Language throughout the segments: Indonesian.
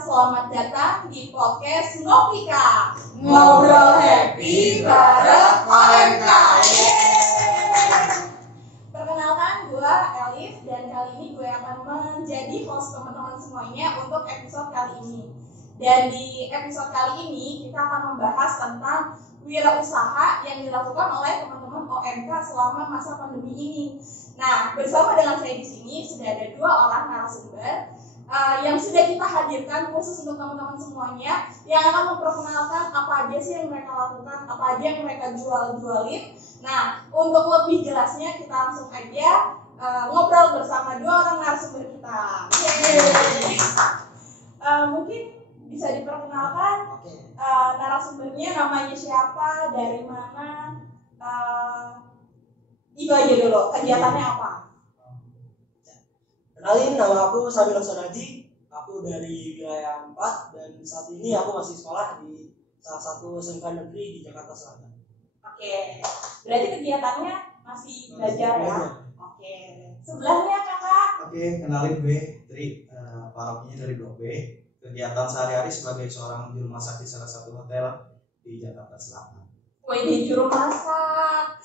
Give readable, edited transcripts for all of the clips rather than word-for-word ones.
selamat datang di podcast Ngopika. Ngobrol happy bareng OMK. Perkenalkan, gue Elif dan kali ini gue akan menjadi host teman-teman semuanya untuk episode kali ini. Dan di episode kali ini kita akan membahas tentang wirausaha yang dilakukan oleh teman-teman OMK selama masa pandemi ini. Nah, bersama dengan saya di sini sudah ada 2 orang narasumber yang sudah kita hadirkan khusus untuk teman-teman semuanya yang akan memperkenalkan apa aja sih yang mereka lakukan, apa aja yang mereka jualin. Nah, untuk lebih jelasnya kita langsung aja ngobrol bersama 2 orang narasumber kita. Mungkin bisa diperkenalkan narasumbernya, namanya siapa, dari mana, itu aja dulu, kegiatannya apa? Kenalin, nama aku Samir Sonaji. Aku dari wilayah 4 dan saat ini aku masih sekolah di salah satu SMK negeri di Jakarta Selatan. Oke, berarti kegiatannya masih belajar ya? Oke, sebelahnya kakak. Oke, kenalin gue Tri, parokinya dari Blok B. Kegiatan sehari-hari sebagai seorang juru masak di salah satu hotel di Jakarta Selatan. Wih, di juru masak.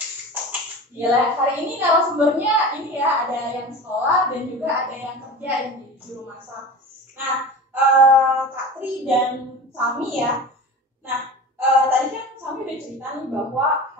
Gila, hari ini narasumbernya ini ya, ada yang sekolah dan juga ada yang kerja di juru masak. Nah, Kak Tri dan Sami ya. Nah, tadi kan Sami udah cerita nih bahwa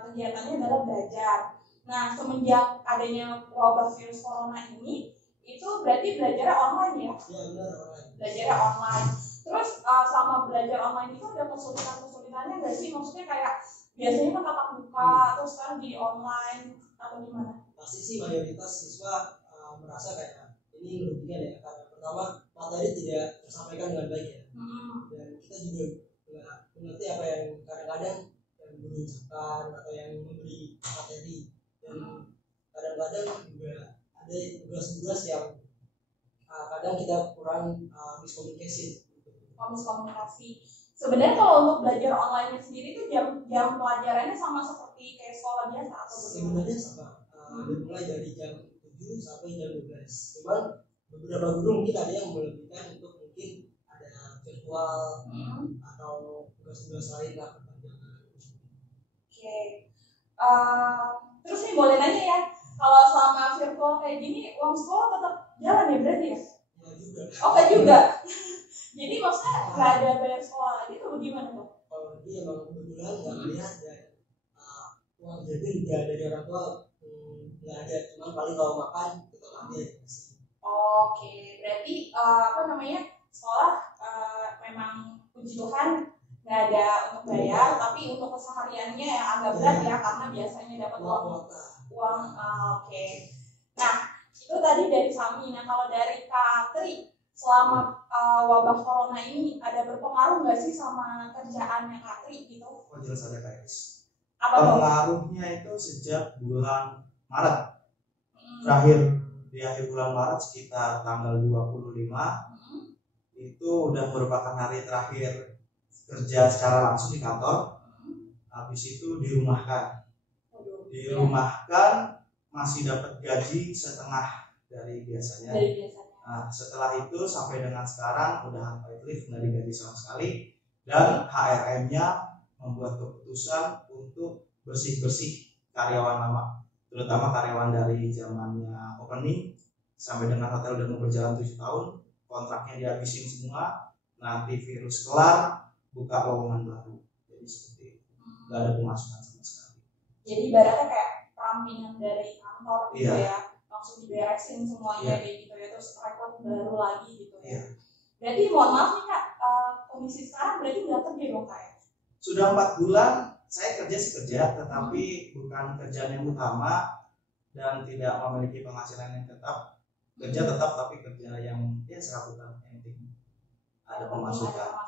kegiatannya adalah belajar. Nah, semenjak adanya wabah virus corona ini, itu berarti belajarnya online ya? Iya, benar, online. Belajarnya online. Terus selama belajar online itu ada kesulitannya nggak sih? Maksudnya kayak biasanya kan tatap muka, terus kan di online atau gimana? Pasti sih mayoritas siswa merasa kayak ini merugikan ya, karena pertama materi tidak tersampaikan dengan baik ya. Dan kita juga nggak mengerti apa yang kadang-kadang yang guru ucapkan atau yang memberi materi, dan kadang-kadang juga ada tugas-tugas yang kadang kita kurang miskomunikasi. Sebenarnya kalau untuk belajar online sendiri itu jam pelajarannya sama seperti kayak sekolah biasa atau bagaimana? Sebenarnya sama, dimulai dari jam 7 sampai jam 12. Cuman beberapa guru mungkin ada yang melebihkan untuk mungkin ada virtual atau tugas-tugas lain lah perpanjangan. Oke. Terus nih boleh nanya ya, kalau selama virtual kayak gini uang sekolah tetap jalan ya berarti ya? Ya juga. Oh enggak juga. Jadi maksudnya nggak ada bayar sekolah lagi atau gimana tuh? Kalau dia emang kebetulan nggak melihat dan uang jajan juga dari orang tua nggak ada, cuman paling kalau makan tetap ada. Oke, berarti sekolah memang puji Tuhan nggak ada untuk bayar, tapi untuk kesehariannya yang agak berat ya karena biasanya dapat uang. Oke. Nah itu tadi dari Sami. Nah kalau dari Kak Tri, selama wabah corona ini ada berpengaruh nggak sih sama kerjaannya Kak Tri gitu? Oh jelas ada guys. Apa tuh? Pengaruhnya itu sejak bulan Maret. Terakhir di akhir bulan Maret sekitar tanggal 25 itu udah merupakan hari terakhir kerja secara langsung di kantor. Habis itu dirumahkan. Masih dapat gaji setengah dari biasanya. Nah, setelah itu sampai dengan sekarang udah unpaid leave, nggak digaji sama sekali, dan HRM-nya membuat keputusan untuk bersih-bersih karyawan lama, terutama karyawan dari zamannya opening sampai dengan hotel udah mau berjalan 7 tahun, kontraknya dihabisin semua, nanti virus kelar, buka lowongan baru, jadi seperti itu, nggak ada pemasukan sama sekali. Jadi ibaratnya kayak rampingan dari kantor gitu ya, langsung diberesin semuanya kayak gitu ya, terus rekrut baru lagi gitu ya. Berarti mohon maaf nih Kak, kondisi sekarang berarti nggak kerja dong Kak ya? Sudah 4 bulan saya kerja, tetapi bukan kerjaan yang utama dan tidak memiliki penghasilan yang tetap. Kerja tetap tapi kerja yang serabutan, yang penting ada pemasukan.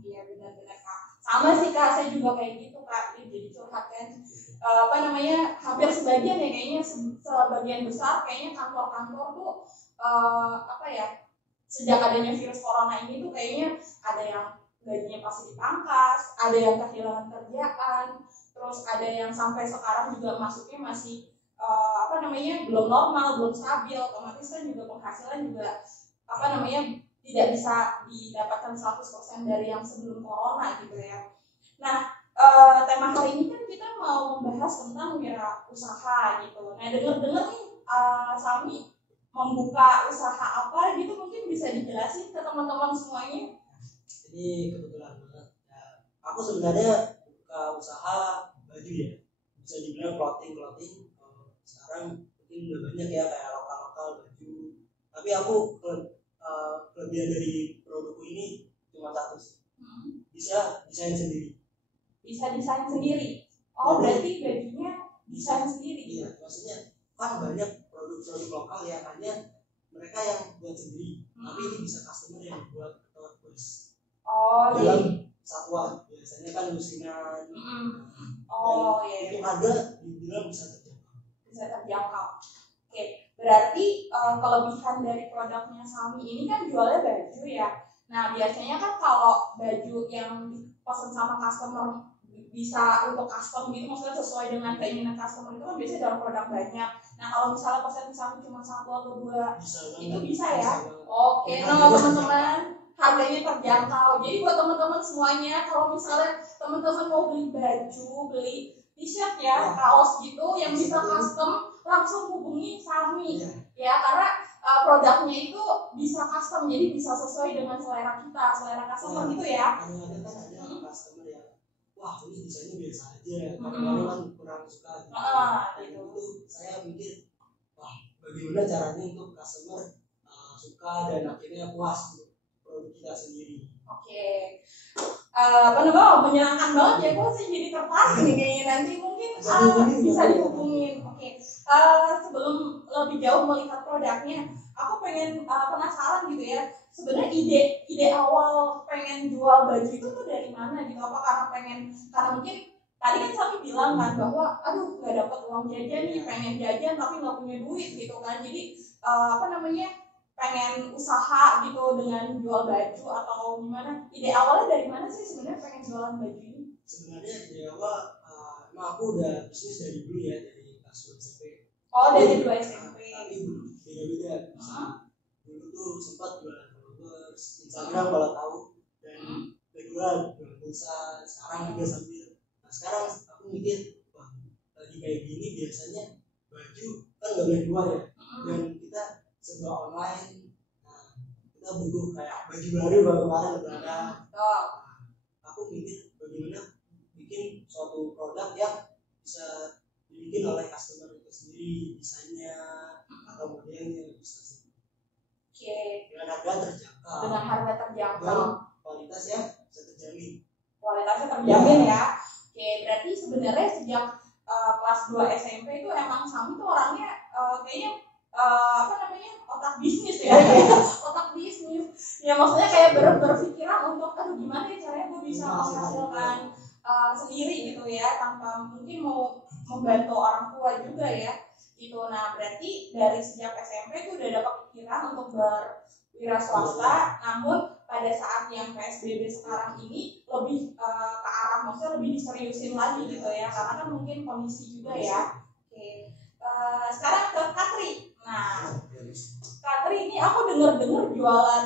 Iya benar-benar Kak. Sama sih Kak, saya juga kayak gitu Kak, jadi curhat kan. Hampir sebagian ya kayaknya, sebagian besar kayaknya kantor-kantor tuh sejak adanya virus corona ini tuh kayaknya ada yang gajinya pasti dipangkas, ada yang kehilangan kerjaan, terus ada yang sampai sekarang juga masuknya masih belum normal, belum stabil, otomatis kan juga penghasilan juga tidak bisa didapatkan 100% dari yang sebelum corona gitu ya. Nah, tema hari ini kan kita mau membahas tentang wirausaha gitu. Nah, dengar-dengar nih Sami membuka usaha apa gitu, mungkin bisa dijelasin ke teman-teman semuanya. Ini kebetulan banget. Ya, aku sebenarnya buka usaha baju ya, bisa dibilang clothing. Sekarang mungkin udah banyak ya kayak lokal baju. Tapi aku kelebihan dari produkku ini cuma satu sih. Bisa desain sendiri. Bisa desain sendiri. Oh, berarti bajunya desain sendiri. Iya, maksudnya kan banyak produk-produk lokal yang hanya mereka yang buat sendiri, tapi ini bisa customer yang buat atau tulis. Oh, dalam satuan biasanya kan lusinan. Oh iya. Itu ada dibilang bisa terjangkau. Bisa terjangkau. Oke, berarti kelebihan dari produknya Sami ini kan jualnya baju ya. Nah, biasanya kan kalau baju yang dipesan sama customer bisa untuk custom gitu, maksudnya sesuai dengan keinginan customer itu kan biasanya dalam produk banyak. Nah, kalau misalnya pesan Sami cuma 1 atau 2 itu bisa ya. Oke, nah teman-teman, harganya terjangkau. Jadi buat teman-teman semuanya, kalau misalnya teman-teman mau beli baju, beli t-shirt ya, kaos gitu yang bisa custom, langsung hubungi Sami ya, karena produknya itu bisa custom, jadi bisa sesuai dengan selera kita, selera customer gitu ya. Kadang-kadang kan ada customer yang wah ini desainnya biasa aja, kadang-kadang kan kurang suka gitu. Itu saya mikir wah bagaimana caranya untuk customer suka dan akhirnya puas untuk produk kita sendiri. Oke. Menyenangkan banget ya, kok saya jadi tertarik nih kayaknya, nanti mungkin bisa dihubungin. Oke. Sebelum lebih jauh melihat produknya, aku pengen penasaran gitu ya. Sebenarnya ide awal pengen jual baju itu tuh dari mana gitu? Apa karena mungkin tadi kan Sami bilang kan bahwa aduh nggak dapat uang jajan nih, pengen jajan tapi nggak punya duit gitu kan. Jadi pengen usaha gitu dengan jual baju atau gimana? Ide awalnya dari mana sih sebenarnya pengen jualan baju ini? Sebenarnya ide awal emang aku udah bisnis dari dulu ya, dari kelas 2 SMP. Oh, dari 2 SMP. Tapi beda-beda. Dulu tuh sempat jualan followers, Instagram kalau tahu, dan kedua jualan pulsa, sekarang juga sambil. Nah sekarang aku mikir, wah lagi kayak gini biasanya baju kan nggak boleh keluar ya, dan kita serba online. Nah kita butuh kayak baju baru kemarin lebaran. Aku mikir bagaimana bikin suatu produk yang bisa dibikin oleh customer itu sendiri, desainnya atau modelnya bisa sih. Oke. Dengan harga terjangkau. Dengan harga terjangkau. Dan kualitasnya bisa terjamin. Kualitasnya terjamin ya. Oke, berarti sebenarnya sejak kelas 2 SMP itu emang Sami tuh orangnya kayaknya otak bisnis ya. Otak bisnis. Ya maksudnya kayak berpikiran untuk aduh gimana ya caranya gue bisa menghasilkan sendiri gitu ya, tanpa mungkin mau membantu orang tua juga ya gitu. Nah berarti dari sejak SMP itu udah ada kepikiran untuk berwira swasta, namun pada saat yang PSBB sekarang ini lebih ke arah maksudnya lebih diseriusin lagi gitu ya, karena kan mungkin kondisi juga ya. Oke. Sekarang ke Katri. Nah Katri ini aku dengar jualan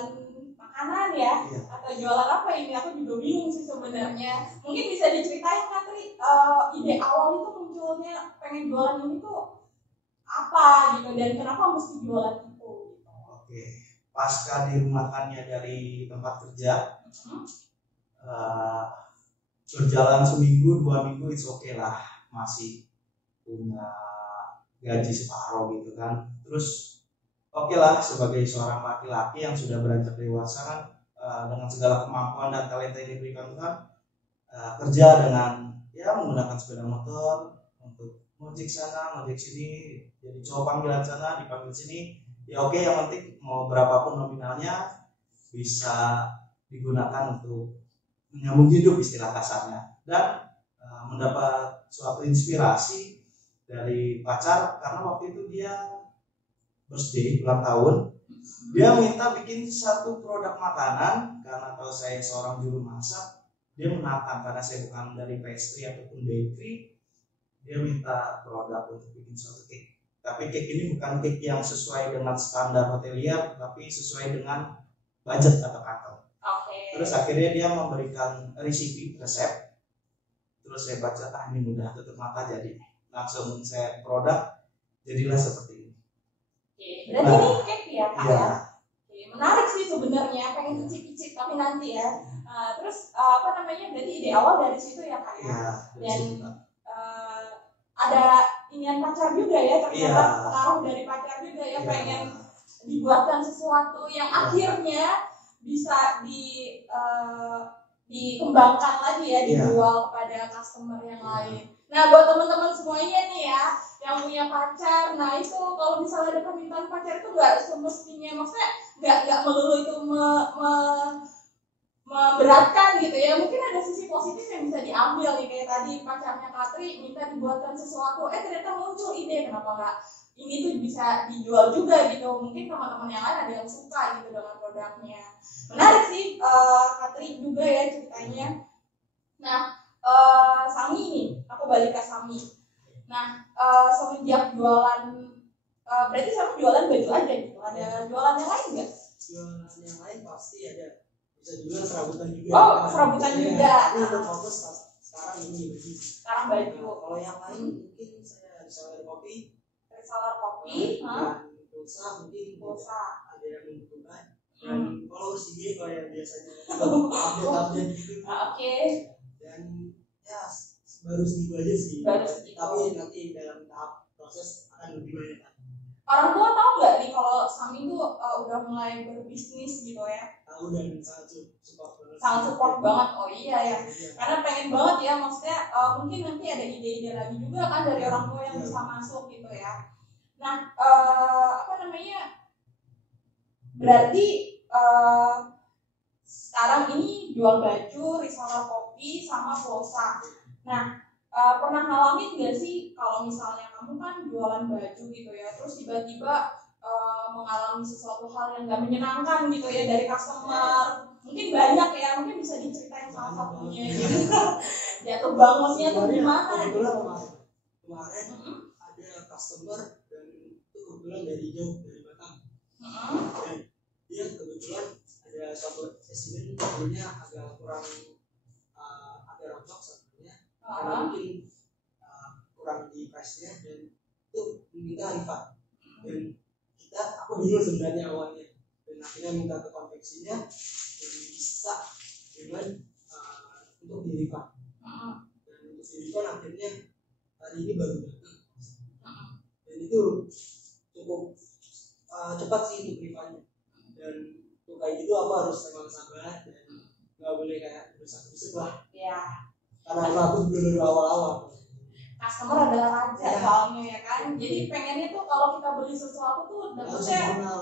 makanan ya, atau jualan apa ini, aku juga bingung sih sebenarnya. Mungkin bisa diceritain Katri, ide awal itu munculnya pengen jualan ini tuh apa gitu, dan kenapa mesti jualan itu gitu. Oke, pasca dirumahkannya dari tempat kerja, berjalan seminggu 2 minggu it's okay lah, masih punya gaji separuh gitu kan. Terus oke lah, sebagai seorang laki-laki yang sudah beranjak dewasa kan, dengan segala kemampuan dan talenta yang diberikan Tuhan, kerja dengan ya menggunakan sepeda motor untuk ngojek sana, ngojek sini, jadi cowok panggilan sana, dipanggil sini, ya oke, yang penting mau berapapun nominalnya bisa digunakan untuk menyambung hidup istilah kasarnya. Dan mendapat suatu inspirasi dari pacar, karena waktu itu dia birthday, ulang tahun, dia minta bikin satu produk makanan. Karena tahu saya seorang juru masak, dia menantang, karena saya bukan dari pastry ataupun bakery, dia minta produk untuk bikin suatu cake. Tapi cake ini bukan cake yang sesuai dengan standar hotelier, tapi sesuai dengan budget atau kantong. Okay. Terus akhirnya dia memberikan resep, terus saya baca, ini mudah, tutup mata jadi. Langsung saya produk, jadilah seperti ini. Berarti ini cake ya Kak ya? Menarik sih sebenarnya, pengen cicip-cicip tapi nanti ya. Terus berarti ide awal dari situ ya Kak ya? Dan ada ingin pacar juga ya, ternyata pengaruh dari pacar juga ya, pengen dibuatkan sesuatu yang akhirnya bisa dikembangkan lagi ya, dijual kepada customer yang lain. Nah, buat teman-teman semuanya nih ya, yang punya pacar, nah itu kalau misalnya ada permintaan pacar itu nggak semestinya, maksudnya nggak melulu itu memberatkan gitu ya. Mungkin ada sisi positif yang bisa diambil nih, kayak tadi pacarnya Katri minta dibuatkan sesuatu, ternyata muncul ide, kenapa nggak ini tuh bisa dijual juga gitu. Mungkin teman-teman yang lain ada yang suka gitu dengan produknya. Menarik sih Katri juga ya ceritanya. Nah, Sami nih, aku balik ke Sami. Nah, semenjak jualan, berarti Sami jualan baju aja gitu. Ada jualan yang lain nggak? Jualan yang lain pasti ada. Bisa juga serabutan juga. Oh, serabutan juga. Ini untuk fokus sekarang ini baju. Sekarang baju. Kalau yang lain mungkin saya reseller kopi. Reseller kopi. Dan pulsa mungkin. Pulsa. Ada yang membutuhkan. Dan followers IG kalau yang biasanya update gitu. Oke. Dan ya baru segitu aja sih. Tapi nanti dalam tahap proses akan lebih banyak. Orang tua tahu nggak nih kalau Sami itu udah mulai berbisnis gitu ya? Tahu dan sangat support banget. Sangat support banget. Oh iya ya. Karena pengen banget ya, maksudnya mungkin nanti ada ide-ide lagi juga kan dari orang tua yang bisa masuk gitu ya. Nah, berarti sekarang ini jual baju, reseller kopi, sama pulsa. Nah, pernah ngalamin nggak sih kalau misalnya kamu kan jualan baju gitu ya, terus tiba-tiba mengalami sesuatu hal yang nggak menyenangkan gitu ya dari customer? Mungkin banyak ya, mungkin bisa diceritain salah satunya gitu. Jatuh bangunnya tuh gimana? Kemarin ada customer dan itu kebetulan dari jauh, dari Batam. Dan dia kebetulan ada suatu spesimen mobilnya agak kurang agak rontok sebenarnya, karena mungkin kurang di price-nya, dan itu minta refund. Dan aku bingung sebenarnya awalnya, dan akhirnya minta ke konveksinya dan bisa dengan untuk di refund. Dan untuk di refund akhirnya hari ini baru datang, dan itu cukup cepat sih untuk refundnya. Dan untuk kayak gitu aku harus memang sabar dan nggak boleh kayak berusaha lah. Ya. Karena aku belum awal-awal. Customer adalah raja soalnya ya kan. Jadi pengennya tuh kalau kita beli sesuatu tuh dapetnya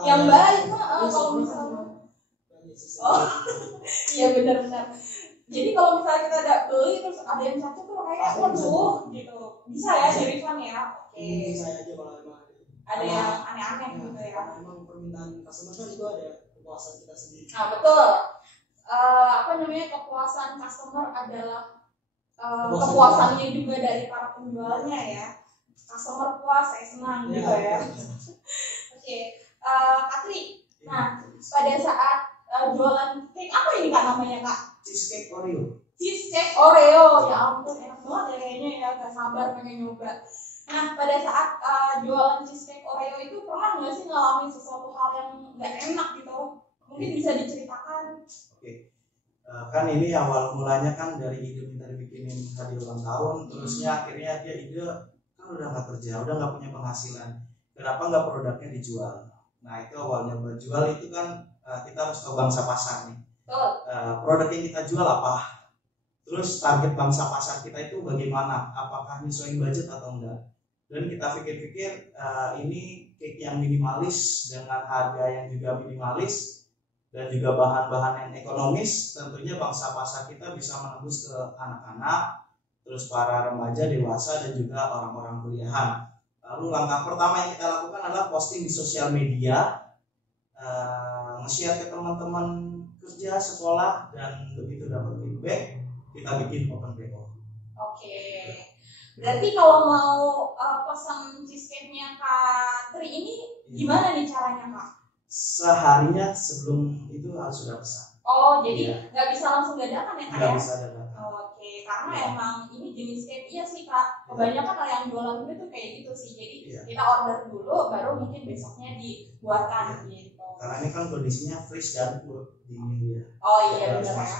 yang baik. Kalau misalnya, iya benar-benar. Jadi kalau misalnya kita ada beli terus ada yang cacat tuh kayak waduh gitu, bisa ya di refund ya. Oke. Saya aja kalau emang ada yang aneh-aneh gitu ya. Memang permintaan customer kan itu ada kepuasan kita sendiri. Nah betul. Kepuasan customer adalah kepuasannya juga dari para penjualnya ya. Customer puas, saya senang gitu ya. Oke, Katri. Nah, pada saat jualan cake apa ini Kak namanya Kak? Cheesecake Oreo. Cheesecake Oreo, ya ampun enak banget ya kayaknya ya, gak sabar pengen nyoba. Nah, pada saat jualan cheesecake Oreo itu pernah nggak sih ngalamin sesuatu hal yang nggak enak gitu? Mungkin bisa diceritakan. Oke. Kan ini awal mulanya kan dari ide minta dibikinin hadiah ulang tahun, terusnya akhirnya dia ide kan udah nggak kerja, udah nggak punya penghasilan, kenapa nggak produknya dijual? Nah itu awalnya berjual itu kan kita harus tahu bangsa pasar nih. Produk yang kita jual apa? Terus target bangsa pasar kita itu bagaimana? Apakah nyesuaiin budget atau enggak? Dan kita pikir-pikir ini cake yang minimalis dengan harga yang juga minimalis dan juga bahan-bahan yang ekonomis, tentunya bangsa pasar kita bisa menembus ke anak-anak, terus para remaja, dewasa, dan juga orang-orang kuliahan. Lalu langkah pertama yang kita lakukan adalah posting di sosial media, nge-share ke teman-teman kerja, sekolah, dan begitu dapat feedback, kita bikin open PO. Oke. Berarti kalau mau pesan cheesecake-nya Kak Tri ini gimana nih caranya Kak? seharinya sebelum itu harus sudah pesan. Oh, jadi nggak bisa langsung dadakan ya Kak? Nggak ya? bisa dadakan. Oke, karena emang ini jenis cake iya sih Kak. Kebanyakan yang jualan gue tuh kayak gitu sih. Jadi kita order dulu, baru mungkin besoknya dibuatkan gitu. Karena ini kan kondisinya fresh dan dingin dia. Oh iya benar ya.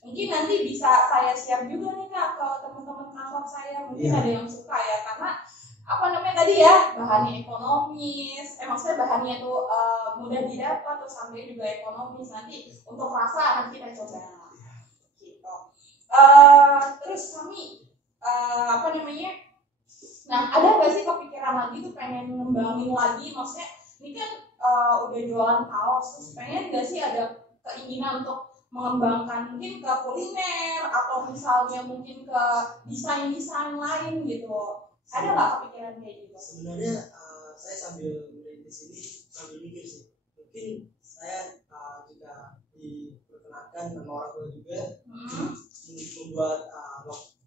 Mungkin nanti bisa saya share juga nih Kak ke teman-teman kantor saya. Mungkin ada yang suka ya, karena apa namanya tadi ya, bahannya ekonomis, maksudnya bahannya tuh mudah didapat, terus harganya juga ekonomis. Nanti untuk rasa nanti kita coba gitu. Terus kami apa namanya, nah ada nggak sih kepikiran lagi tuh pengen ngembangin lagi, maksudnya ini kan udah jualan kaos, terus pengen nggak sih ada keinginan untuk mengembangkan mungkin ke kuliner atau misalnya mungkin ke desain-desain lain gitu? Ada nggak kepikiran kayak gitu? Sebenarnya saya sambil merintis ini sambil mikir sih. Mungkin saya juga diperkenankan sama orang tua juga membuat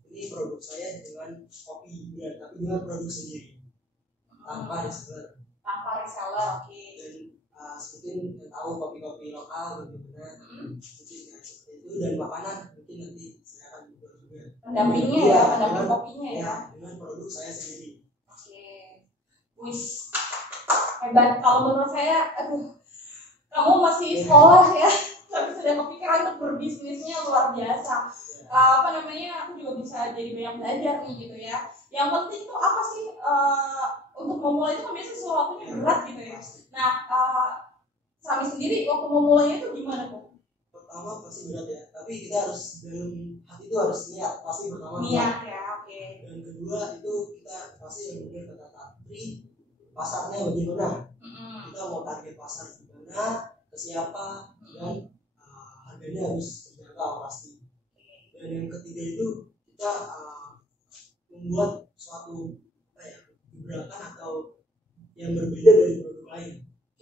ini produk saya dengan kopi juga, tapi dengan produk sendiri tanpa reseller. Tanpa reseller, oke. Dan mungkin tahu kopi-kopi lokal bagaimana, mungkin seperti itu, dan makanan mungkin nanti saya akan buat juga. Pendampingnya ya, pendamping kopinya ya. Dengan produk saya sendiri. Oke. Wis. Hebat. Kalau menurut saya, kamu masih sekolah ya, tapi sudah kepikiran untuk berbisnisnya luar biasa. Apa namanya, aku juga bisa jadi banyak belajar nih gitu ya. Yang penting tuh apa sih, untuk memulai itu kan biasanya sesuatunya berat gitu ya. Nah, Sami sendiri waktu memulainya itu gimana tuh? Pertama pasti berat ya, tapi kita harus dalam hati itu harus niat, pasti pertama niat ya, oke. Dan kedua itu kita pasti yang benar kata Tatri, pasarnya bagaimana, kita mau target pasar gimana, ke siapa, dan harganya harus terjangkau pasti. Dan yang ketiga itu kita membuat suatu gebrakan atau yang berbeda dari produk lain.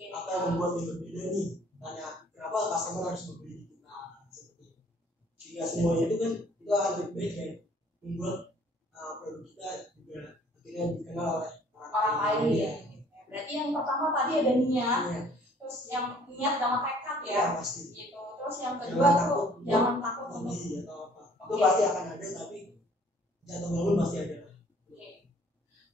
Apa yang membuat yang berbeda nih? Tanya kenapa customer harus membeli kita seperti itu. Jika semuanya itu kan itu akan lebih baik dan membuat produk kita juga akhirnya dikenal oleh orang lain ya. Berarti yang pertama tadi ada niat, terus yang niat sama tekad ya, pasti. Gitu. Terus yang kedua tuh jangan takut untuk atau apa. Itu pasti akan ada, tapi jatuh bangun pasti ada.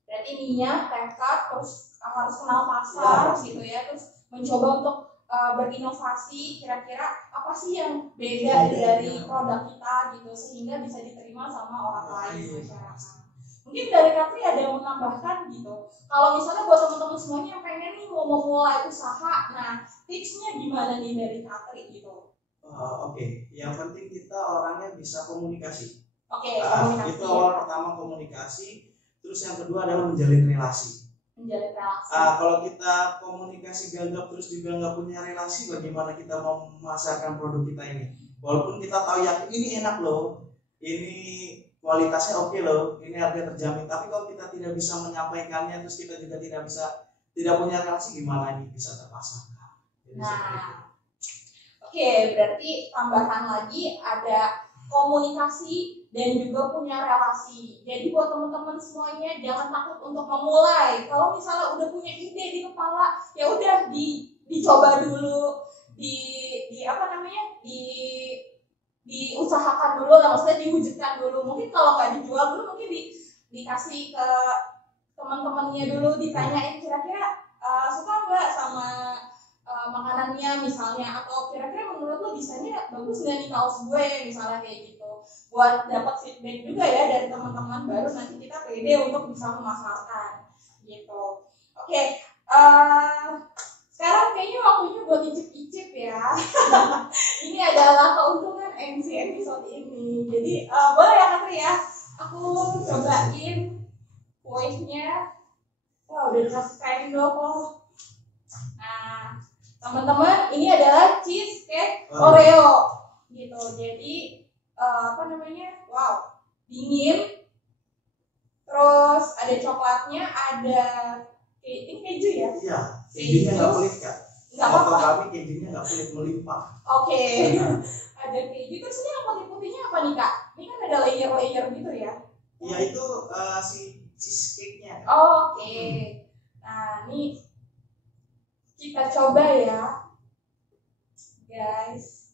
Berarti niat, tekad, terus harus kenal pasar gitu ya, terus mencoba untuk berinovasi, kira-kira apa sih yang beda dari produk kita gitu sehingga bisa diterima sama orang lain masyarakat. Mungkin dari Katri ada yang menambahkan gitu. Kalau misalnya buat teman-teman semuanya yang pengen nih mau memulai usaha, nah tipsnya gimana nih dari Katri gitu? Oke. Yang penting kita orangnya bisa komunikasi. Komunikasi. Itu awal pertama komunikasi. Terus yang kedua adalah menjalin relasi. Kalau kita komunikasi gagap terus juga nggak punya relasi, bagaimana kita mau memasarkan produk kita ini? Walaupun kita tahu yakin ini enak loh, ini kualitasnya oke loh, ini harga terjamin. Tapi kalau kita tidak bisa menyampaikannya, terus kita juga tidak punya relasi, gimana ini bisa terpasarkan? Berarti tambahan lagi ada komunikasi dan juga punya relasi. Jadi buat teman-teman semuanya jangan takut untuk memulai. Kalau misalnya udah punya ide di kepala, ya udah dicoba dulu, diusahakan dulu lah, maksudnya diwujudkan dulu. Mungkin kalau nggak dijual dulu, mungkin dikasih ke teman-temannya dulu, ditanyain kira-kira suka nggak sama makanannya misalnya, atau kira-kira menurut lo desainnya bagus nggak nih kaos gue misalnya kayak gitu, buat dapat feedback juga ya dari teman-teman, baru nanti kita pede untuk bisa memasarkan gitu. Sekarang kayaknya waktunya buat icip-icip ya. Ini adalah keuntungan MC episode ini. Jadi boleh ya Katri ya, aku cobain kuenya. Wah, udah dikasih kain dong. Nah, teman-teman, ini adalah cheesecake Oreo gitu. Jadi wow, dingin. Terus ada coklatnya, ada ini keju ya? Iya, kejunya nggak pelit Kak. Nggak apa-apa. Kami kejunya nggak pelit, melimpah. Ada keju. Terus ini yang putih-putihnya apa nih Kak? Ini kan ada layer-layer gitu ya? Iya, itu si cheesecake-nya. Nah, ini Kita coba ya, guys.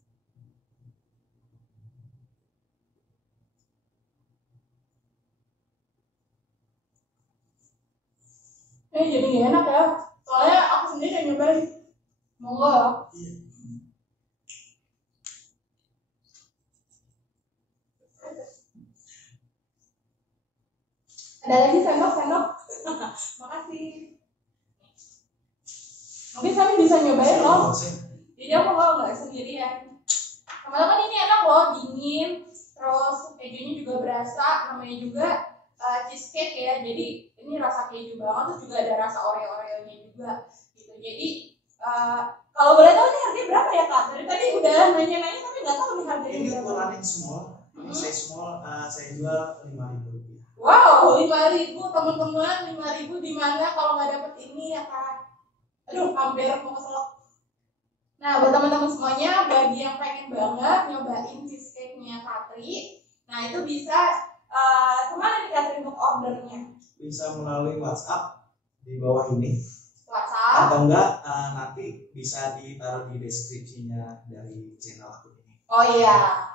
Jadi gak enak ya, soalnya aku sendiri yang nyobain. Monggo ya. Ada lagi sendok. Makasih. Mungkin kami bisa nyobain loh. Jadi aku kalau nggak sendirian. Teman-teman ini enak loh, dingin. Terus kejunya juga berasa, namanya juga cheesecake ya. Jadi ini rasa keju banget, terus juga ada rasa oreo-oreonya juga. Gitu. Jadi kalau boleh tahu ini harganya berapa ya Kak? Dari tadi udah nanya-nanya tapi nggak tahu nih harganya ini berapa. Ini ukuran small. Saya small, saya jual 5.000 rupiah. Wow, 5.000 teman-teman, 5.000 di mana kalau nggak dapet ini ya Kak? Aduh, hampir mau keselak. Nah, buat teman-teman semuanya, bagi yang pengen banget nyobain cheesecake-nya Katri, nah itu bisa kemana nih Katri untuk ordernya? Bisa melalui WhatsApp di bawah ini. WhatsApp? Atau enggak, nanti bisa ditaruh di deskripsinya dari channel aku ini. Oh iya,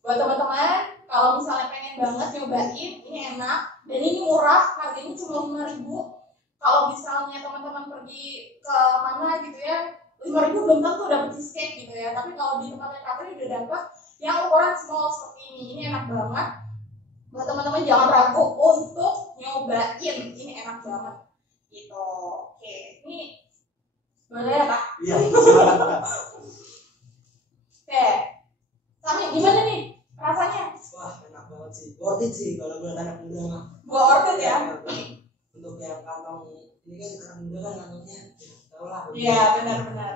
buat teman-teman, kalau misalnya pengen banget nyobain, ini enak dan ini murah, harganya cuma 5.000. Kalau misalnya teman-teman pergi ke mana gitu ya, 5.000 belum tentu dapet cheesecake gitu ya. Tapi kalau di tempatnya Katri udah dapet yang ukuran small seperti ini enak banget. Buat teman-teman jangan ragu untuk nyobain, ini enak banget. Gitu. Oke, ini boleh ya Kak? Iya, silakan Kak. Oke, Sami gimana nih rasanya? Wah, enak banget sih. Worth it sih kalau buat anak muda mah. Worth it ya? Untuk yang kantong ini kan anak muda kan kantongnya tahu lah. Iya, benar-benar.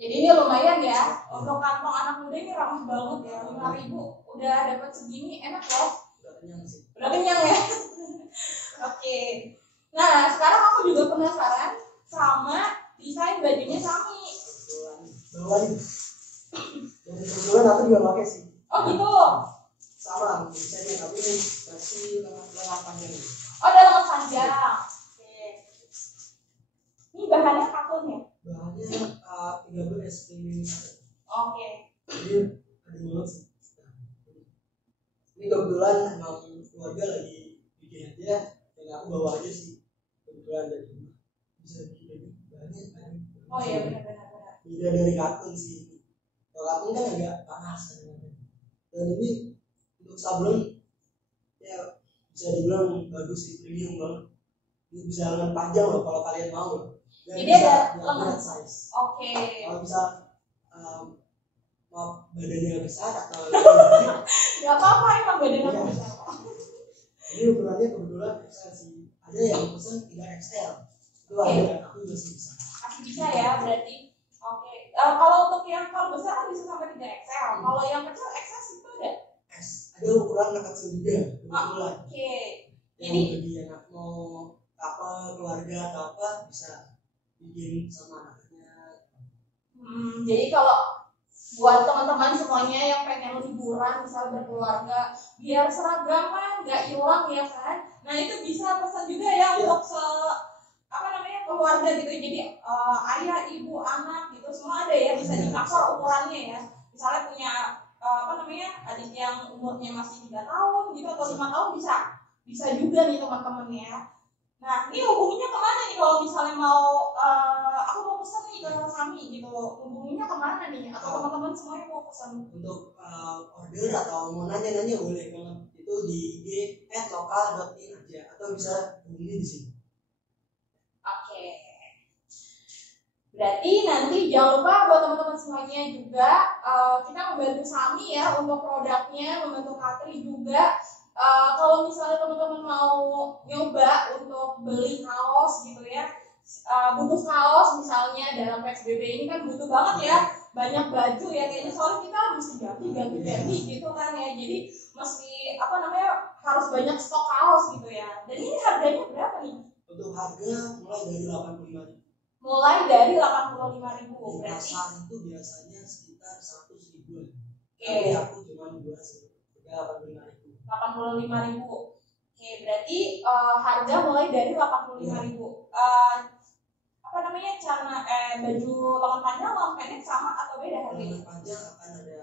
Jadi ini lumayan ya, untuk kantong anak muda ini ramah banget ya, 5.000 udah dapat segini, enak loh. Udah kenyang sih. Udah kenyang ya. Oke. Nah, sekarang aku juga penasaran sama desain bajunya Sami. Bawain. Dan kebetulan aku juga pakai sih. Oh gitu. Sama desainnya, tapi ini versi lengan panjang. Oh, ada lengan panjang. Oke. Ini bahannya katun ya? Bahannya 13 ini. Oke. Jadi ada banget sih. Ini kebetulan emang keluarga lagi bikin aja, yang aku bawa aja sih. Kebetulan dari rumah bisa bikin bahannya kan. Oh iya benar-benar. Beda dari kartun sih. Kalau kartun kan agak panas kan. Dan ini untuk sablon ya bisa dibilang bagus sih, premium banget. Ini bisa lengan panjang loh kalau kalian mau. Dan jadi bisa ada lengan size. Oke. Kalau bisa mau badannya besar atau Gak apa-apa emang badannya besar. ini ukurannya kebetulan XL sih. Ada yang pesan 3XL. Itu ada, aku juga sih bisa. Masih bisa ya berarti. Oke. Kalau untuk yang kalau besar kan bisa sampai 3XL. Kalau yang kecil XS itu ada? S. Ada ukuran anak kecil juga kebetulan. Oke. Yang bagi anak mau apa keluarga atau apa bisa bikin sama anaknya. Jadi kalau buat teman-teman semuanya yang pengen liburan misal berkeluarga biar seragaman nggak hilang ya kan, nah itu bisa pesan juga ya untuk keluarga gitu, jadi ayah ibu anak gitu semua ada ya, bisa diatur ukurannya ya, misalnya punya adik yang umurnya masih 3 tahun gitu atau 5 tahun bisa juga nih teman-teman ya. Nah, ini hubunginya kemana nih kalau misalnya mau aku mau pesan nih ke Sami gitu, hubunginya kemana nih? Atau teman-teman semuanya mau pesan? Untuk order atau mau nanya-nanya boleh banget. Itu di IG @lokal.in aja atau bisa hubungi di sini. Oke. Berarti nanti jangan lupa buat teman-teman semuanya juga kita membantu Sami ya untuk produknya, membantu Katri juga. Kalau misalnya teman-teman mau nyoba untuk beli kaos gitu ya, butuh kaos misalnya dalam PSBB ini kan butuh banget ya, banyak baju ya kayaknya, soalnya kita mesti ganti gitu kan ya, jadi mesti harus banyak stok kaos gitu ya. Dan ini harganya berapa nih? Untuk harga mulai dari 85.000. Mulai dari 85.000. Di Berarti pasar itu biasanya sekitar 100.000-an. Oke. Tapi aku cuma jual harga 85.000. 85.000. Oke, berarti harga mulai dari 85.000. baju lengan panjang, lengan pendek sama atau beda harganya? Lengan panjang akan ada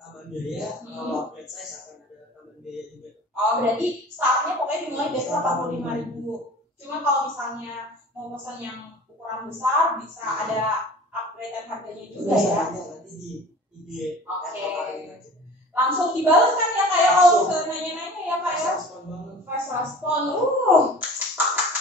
tambahan biaya, kalau upgrade size akan ada tambahan biaya juga. Oh, berarti startnya pokoknya dimulai dari 85.000. Cuma kalau misalnya mau pesan yang ukuran besar bisa ada upgrade dan harganya juga ya. Nanti di IG. Oke. Langsung dibalas kan ya kayak kalau nanya-nanya ya Kak ya. Fast respon.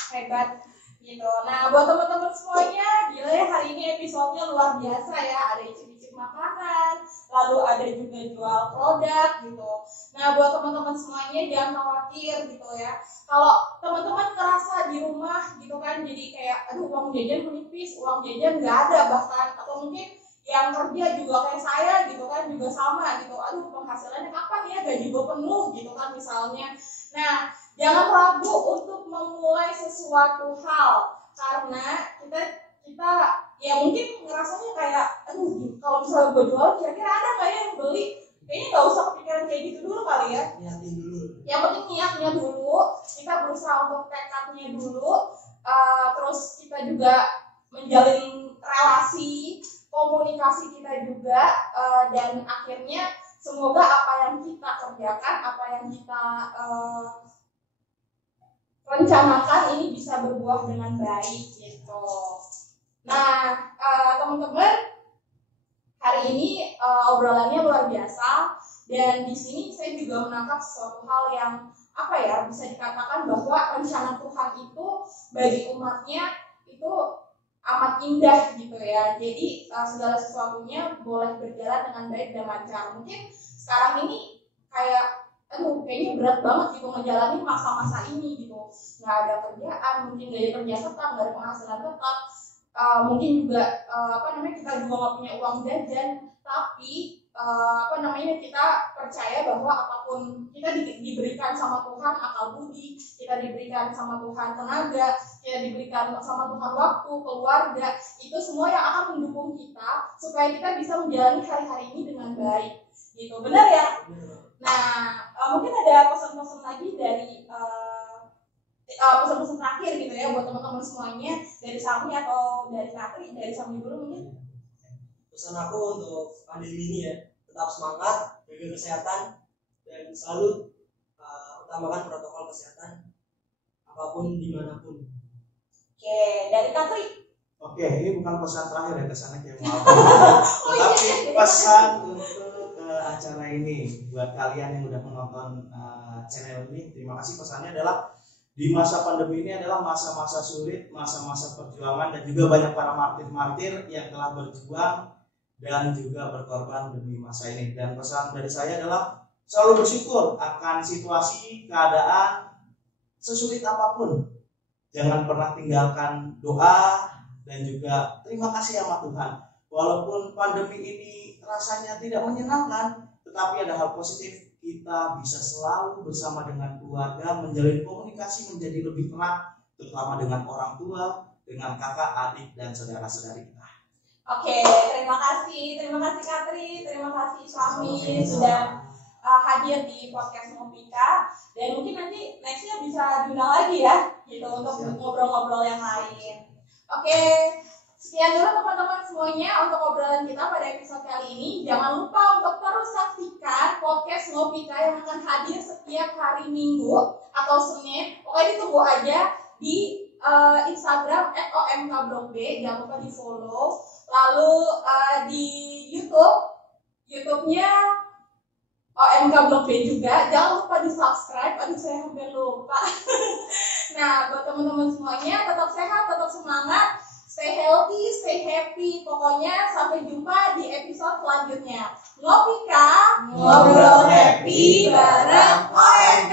Hebat gitu. Nah, buat teman-teman semuanya, gila ya hari ini episode-nya luar biasa ya. Ada icip-icip makanan, lalu ada juga jual produk gitu. Nah, buat teman-teman semuanya jangan khawatir gitu ya. Kalau teman-teman ngerasa di rumah gitu kan, jadi kayak aduh uang jajan menipis, uang jajan nggak ada bahkan, atau mungkin yang kerja juga kayak saya gitu kan juga sama gitu. Aduh penghasilannya kapan ya, gaji gue penuh gitu kan misalnya. Nah, jangan ragu untuk memulai sesuatu hal karena kita ya mungkin ngerasanya kayak aduh kalau misalnya gue jual kira-kira ada nggak ya yang beli, kayaknya nggak usah kepikiran kayak gitu dulu kali ya. Niatin dulu. Yang penting niatnya dulu, kita berusaha untuk tekadnya dulu, terus kita juga menjalin relasi, komunikasi kita juga, dan akhirnya semoga apa yang kita kerjakan, apa yang kita rencanakan ini bisa berbuah dengan baik gitu. Nah, teman-teman, hari ini obrolannya luar biasa dan di sini saya juga menangkap sesuatu hal yang bisa dikatakan bahwa rencana Tuhan itu bagi umatnya itu amat indah gitu ya. Jadi segala sesuatunya boleh berjalan dengan baik dan lancar. Mungkin sekarang ini kayaknya berat banget gitu ngejalanin masa-masa ini gitu. Nggak ada kerjaan, mungkin nggak ada kerja tetap, nggak ada penghasilan tetap, mungkin juga kita juga nggak punya uang jajan, tapi kita percaya bahwa apapun kita diberikan sama Tuhan akal budi, kita diberikan sama Tuhan tenaga, kita diberikan sama Tuhan waktu, keluarga, itu semua yang akan mendukung kita supaya kita bisa menjalani hari-hari ini dengan baik gitu. Benar ya? Nah, mungkin ada pesan-pesan lagi dari pesan-pesan terakhir gitu ya buat teman-teman semuanya dari Sami atau dari Katri, dari Sami dulu mungkin. Pesan aku untuk pandemi ini ya, tetap semangat, jaga kesehatan dan selalu utamakan protokol kesehatan apapun dimanapun. Oke, dari Katri. Oke, ini bukan pesan terakhir ya, kesannya kayak maaf. Tetapi pesan untuk acara ini buat kalian yang udah menonton channel ini, terima kasih. Pesannya adalah di masa pandemi ini adalah masa-masa sulit, masa-masa perjuangan, dan juga banyak para martir-martir yang telah berjuang dan juga berkorban demi masa ini. Dan pesan dari saya adalah selalu bersyukur akan situasi, keadaan, sesulit apapun. Jangan pernah tinggalkan doa dan juga terima kasih sama Tuhan. Walaupun pandemi ini rasanya tidak menyenangkan, tetapi ada hal positif. Kita bisa selalu bersama dengan keluarga, menjalin komunikasi menjadi lebih erat, terutama dengan orang tua, dengan kakak, adik, dan saudara-saudari kita. Oke, terima kasih Katri, terima kasih Sami sudah hadir di podcast Ngopika, dan mungkin nanti nextnya bisa diundang lagi ya, gitu untuk ngobrol-ngobrol yang lain. Oke, sekian dulu teman-teman semuanya untuk obrolan kita pada episode kali ini. Jangan lupa untuk terus saksikan podcast Ngopika yang akan hadir setiap hari Minggu atau Senin. Pokoknya ditunggu aja di Instagram @omkblogb, jangan lupa di follow. Lalu di YouTube-nya OMK Blog B juga, jangan lupa di subscribe. Aduh saya hampir lupa. Nah, buat teman-teman semuanya tetap sehat, tetap semangat, stay healthy, stay happy. Pokoknya sampai jumpa di episode selanjutnya. Ngopika, ngobrol happy bareng OMK.